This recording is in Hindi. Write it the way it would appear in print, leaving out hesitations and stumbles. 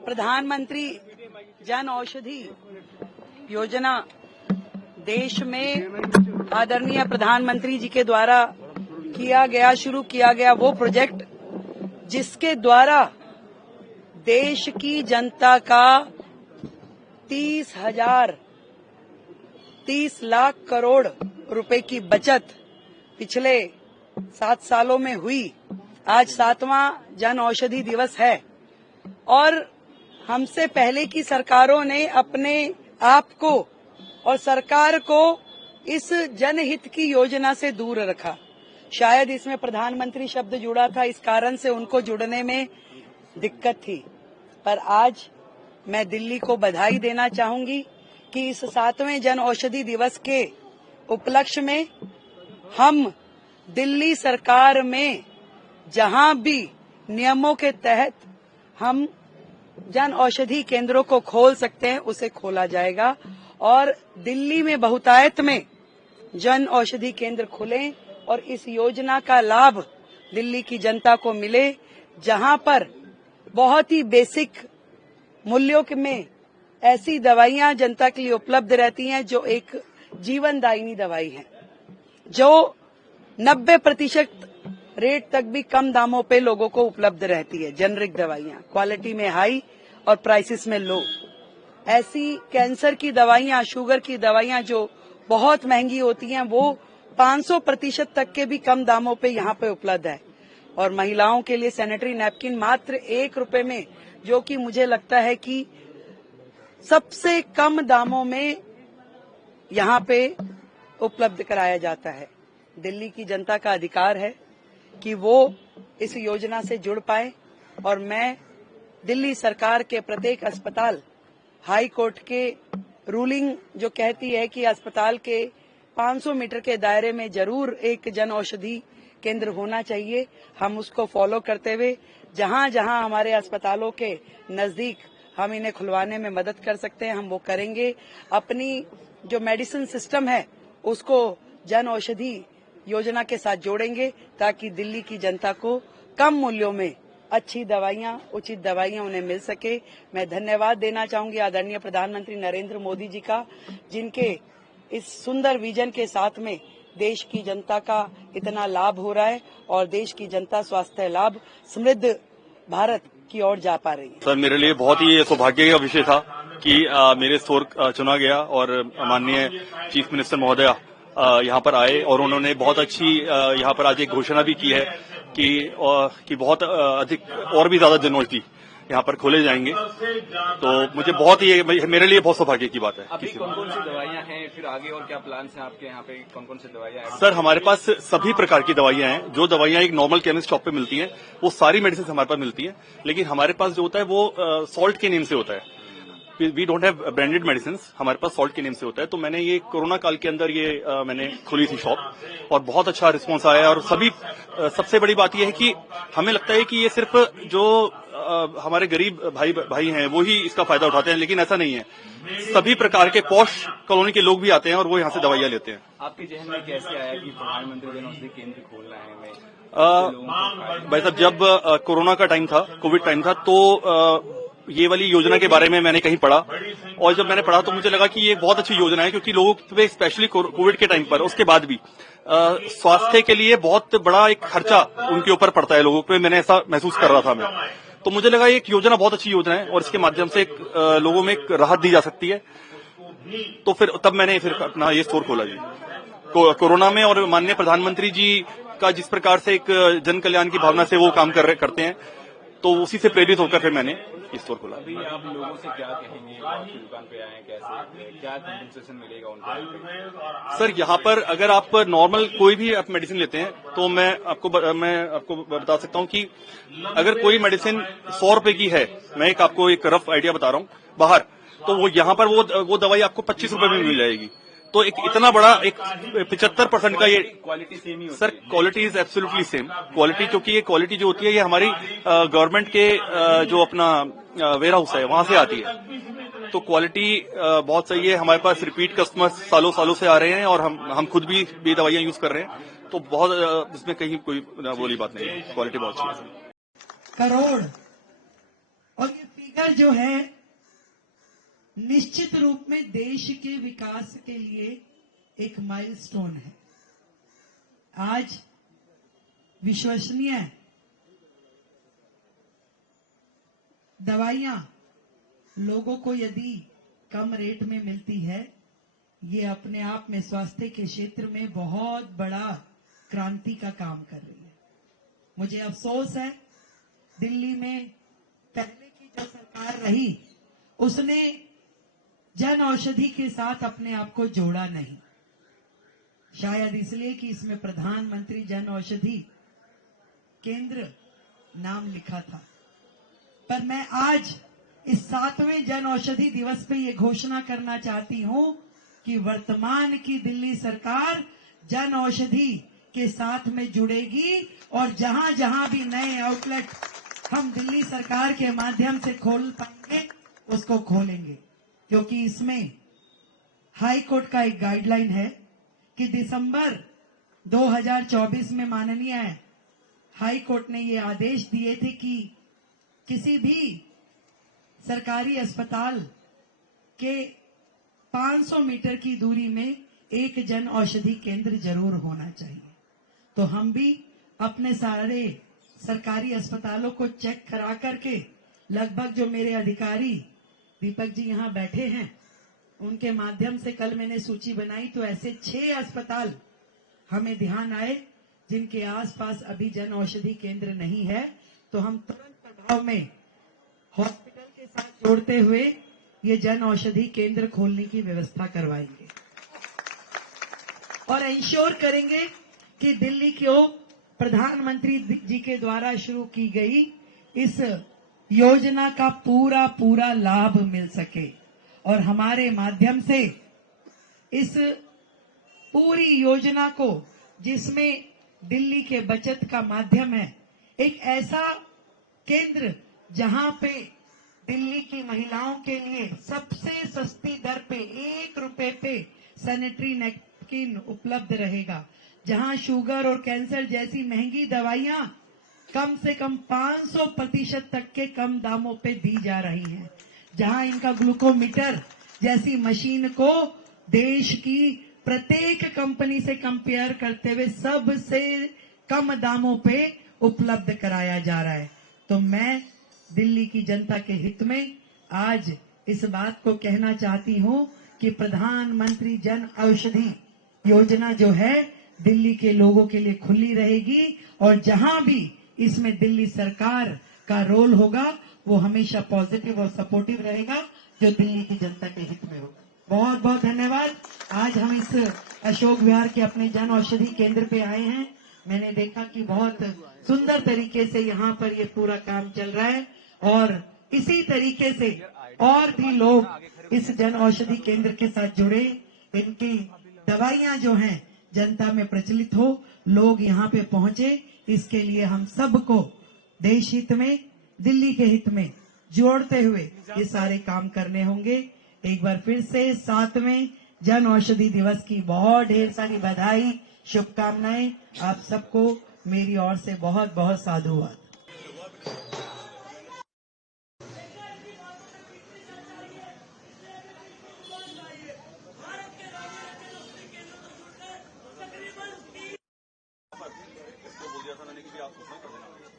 प्रधानमंत्री जन औषधि योजना देश में आदरणीय प्रधानमंत्री जी के द्वारा शुरू किया गया वो प्रोजेक्ट जिसके द्वारा देश की जनता का 30 लाख करोड़ रुपए की बचत पिछले 7 सालों में हुई। आज 7वां जन औषधि दिवस है और हमसे पहले की सरकारों ने अपने आप को और सरकार को इस जनहित की योजना से दूर रखा। शायद इसमें प्रधानमंत्री शब्द जुड़ा था, इस कारण से उनको जुड़ने में दिक्कत थी। पर आज मैं दिल्ली को बधाई देना चाहूंगी कि इस 7वें जन औषधि दिवस के उपलक्ष्य में हम दिल्ली सरकार में जहां भी नियमों के तहत हम जन औषधि केंद्रों को खोल सकते हैं उसे खोला जाएगा और दिल्ली में बहुतायत में जन औषधि केंद्र खुलें और इस योजना का लाभ दिल्ली की जनता को मिले, जहां पर बहुत ही बेसिक मूल्यों में ऐसी दवाइयां जनता के लिए उपलब्ध रहती हैं जो एक जीवनदायिनी दवाई है, जो 90% रेट तक भी कम दामों पे लोगों को उपलब्ध रहती है। जेनरिक दवाइयां क्वालिटी में हाई और प्राइसेस में लो। ऐसी कैंसर की दवाइयां, शुगर की दवाइयां जो बहुत महंगी होती हैं, वो 500% तक के भी कम दामों पे यहाँ पे उपलब्ध है। और महिलाओं के लिए सैनिटरी नैपकिन मात्र 1 रुपए में, जो कि मुझे लगता है कि सबसे कम दामों में यहाँ पे उपलब्ध कराया जाता है। दिल्ली की जनता का अधिकार है कि वो इस योजना से जुड़ पाए और मैं दिल्ली सरकार के प्रत्येक अस्पताल, हाई कोर्ट के रूलिंग जो कहती है कि अस्पताल के 500 मीटर के दायरे में जरूर एक जन औषधि केंद्र होना चाहिए, हम उसको फॉलो करते हुए जहां जहां हमारे अस्पतालों के नजदीक हम इन्हें खुलवाने में मदद कर सकते हैं हम वो करेंगे। अपनी जो मेडिसिन सिस्टम है उसको जन औषधि योजना के साथ जोड़ेंगे ताकि दिल्ली की जनता को कम मूल्यों में अच्छी दवाइयां, उचित दवाइयां उन्हें मिल सके। मैं धन्यवाद देना चाहूंगी आदरणीय प्रधानमंत्री नरेंद्र मोदी जी का, जिनके इस सुंदर विजन के साथ में देश की जनता का इतना लाभ हो रहा है और देश की जनता स्वास्थ्य लाभ समृद्ध भारत की ओर जा पा रही है। सर, मेरे लिए बहुत ही सौभाग्य का विषय था कि मेरे स्टोर चुना गया और माननीय चीफ मिनिस्टर महोदया यहाँ पर आए और उन्होंने बहुत अच्छी यहाँ पर आज एक घोषणा भी की है कि बहुत अधिक और भी ज्यादा जन औषधि यहाँ पर खोले जाएंगे। तो मुझे बहुत ही, मेरे लिए बहुत सौभाग्य की बात है। अभी कौन सी दवाइयाँ हैं, फिर आगे और क्या प्लान है आपके यहाँ पे, कौन सी दवाइयाँ हैं? सर, हमारे पास सभी प्रकार की दवाइयाँ हैं। जो दवाइयाँ एक नॉर्मल केमिस्ट शॉप पे मिलती हैं वो सारी मेडिसिन हमारे पास मिलती हैं, लेकिन हमारे पास जो होता है वो सॉल्ट के नेम से होता है। We don't have branded medicine, हमारे पास सॉल्ट के नेम से होता है। तो मैंने ये कोरोना काल के अंदर मैंने खोली थी शॉप और बहुत अच्छा रिस्पांस आया। और सबसे बड़ी बात यह है कि हमें लगता है कि ये सिर्फ जो हमारे गरीब भाई हैं वो ही इसका फायदा उठाते हैं, लेकिन ऐसा नहीं है। सभी प्रकार के पॉश कॉलोनी के लोग भी आते हैं और वो यहाँ से दवाइयाँ लेते हैं। आपके जहन में कैसे आया कि प्रधानमंत्री जन औषधि केंद्र खोलना है? भाई साहब, जब कोरोना का टाइम था, कोविड टाइम था, तो ये वाली योजना के बारे में मैंने कहीं पढ़ा और जब मैंने पढ़ा तो मुझे लगा कि ये बहुत अच्छी योजना है, क्योंकि लोगों पे स्पेशली कोविड के टाइम पर, उसके बाद भी स्वास्थ्य के लिए बहुत बड़ा एक खर्चा उनके ऊपर पड़ता है लोगों पे। मैंने ऐसा महसूस कर रहा था मैं, तो मुझे लगा एक योजना बहुत अच्छी योजना है और इसके माध्यम से लोगों में एक राहत दी जा सकती है। तो तब मैंने अपना ये स्टोर खोला जी कोरोना में। और माननीय प्रधानमंत्री जी का जिस प्रकार से एक जन कल्याण की भावना से वो काम करते हैं, तो उसी से प्रेरित होकर फिर मैंने ये स्टोर खोला। अभी आप लोगों से क्या कहेंगे, आपकी दुकान पे आए, कैसे क्या कंपनसेशन मिलेगा उनको? सर, यहाँ पर अगर आप नॉर्मल कोई भी आप मेडिसिन लेते हैं तो मैं आपको बता सकता हूँ कि अगर कोई मेडिसिन 100 रुपए की है, मैं आपको एक रफ आइडिया बता रहा हूँ बाहर, तो वो यहाँ पर वो दवाई आपको 25 रुपए में मिल जाएगी। तो एक इतना बड़ा एक 75% का ये quality same he sir, quality is absolutely same quality, क्योंकि ये क्वालिटी जो होती है ये हमारी गवर्नमेंट के जो अपना वेयर हाउस है वहां से आती है। तो क्वालिटी बहुत सही है। हमारे पास रिपीट कस्टमर्स सालों से आ रहे हैं और हम खुद भी दवाइयां यूज कर रहे हैं। तो बहुत इसमें कहीं कोई बोली बात नहीं है, क्वालिटी बहुत अच्छी है। करोड़, और ये फिगर जो है निश्चित रूप में देश के विकास के लिए एक माइलस्टोन है। आज विश्वसनीय दवाइयां लोगों को यदि कम रेट में मिलती है, ये अपने आप में स्वास्थ्य के क्षेत्र में बहुत बड़ा क्रांति का काम कर रही है। मुझे अफसोस है, दिल्ली में पहले की जो सरकार रही उसने जन औषधि के साथ अपने आप को जोड़ा नहीं, शायद इसलिए कि इसमें प्रधानमंत्री जन औषधि केंद्र नाम लिखा था। पर मैं आज इस 7वें जन औषधि दिवस पे ये घोषणा करना चाहती हूं कि वर्तमान की दिल्ली सरकार जन औषधि के साथ में जुड़ेगी और जहां जहां भी नए आउटलेट हम दिल्ली सरकार के माध्यम से खोल पाएंगे उसको खोलेंगे, क्योंकि इसमें हाई कोर्ट का एक गाइडलाइन है कि दिसंबर 2024 में माननीय हाई कोर्ट ने ये आदेश दिए थे कि किसी भी सरकारी अस्पताल के 500 मीटर की दूरी में एक जन औषधि केंद्र जरूर होना चाहिए। तो हम भी अपने सारे सरकारी अस्पतालों को चेक करा करके, लगभग जो मेरे अधिकारी दीपक जी यहाँ बैठे हैं उनके माध्यम से कल मैंने सूची बनाई, तो ऐसे 6 अस्पताल हमें ध्यान आए जिनके आसपास अभी जन औषधि केंद्र नहीं है, तो हम तुरंत प्रभाव में हॉस्पिटल के साथ जोड़ते हुए ये जन औषधि केंद्र खोलने की व्यवस्था करवाएंगे और इंश्योर करेंगे कि दिल्ली को प्रधानमंत्री जी के द्वारा शुरू की गई इस योजना का पूरा पूरा लाभ मिल सके और हमारे माध्यम से इस पूरी योजना को, जिसमें दिल्ली के बचत का माध्यम है, एक ऐसा केंद्र जहां पे दिल्ली की महिलाओं के लिए सबसे सस्ती दर पे 1 रुपए पे सैनिटरी नैपकिन उपलब्ध रहेगा, जहां शुगर और कैंसर जैसी महंगी दवाइयां कम से कम 500% तक के कम दामों पे दी जा रही हैं, जहां इनका ग्लूकोमीटर जैसी मशीन को देश की प्रत्येक कंपनी से कंपेयर करते हुए सबसे कम दामों पे उपलब्ध कराया जा रहा है। तो मैं दिल्ली की जनता के हित में आज इस बात को कहना चाहती हूं कि प्रधानमंत्री जन औषधि योजना जो है दिल्ली के लोगों के लिए खुली रहेगी और जहां भी इसमें दिल्ली सरकार का रोल होगा वो हमेशा पॉजिटिव और सपोर्टिव रहेगा, जो दिल्ली की जनता के हित में होगा। बहुत बहुत धन्यवाद। आज हम इस अशोक विहार के अपने जन औषधि केंद्र पे आए हैं। मैंने देखा कि बहुत सुंदर तरीके से यहाँ पर ये पूरा काम चल रहा है और इसी तरीके से और भी लोग इस जन औषधि केंद्र के साथ जुड़े, इनकी दवाइयां जो हैं जनता में प्रचलित हो, लोग यहाँ पे पहुंचे, इसके लिए हम सबको देश हित में, दिल्ली के हित में जोड़ते हुए ये सारे काम करने होंगे। एक बार फिर से 7वें जन औषधि दिवस की बहुत ढेर सारी बधाई, शुभकामनाएं आप सबको मेरी ओर से बहुत बहुत साधुवाद। बोल दिया था मैंने कि आप उसमें कर देना।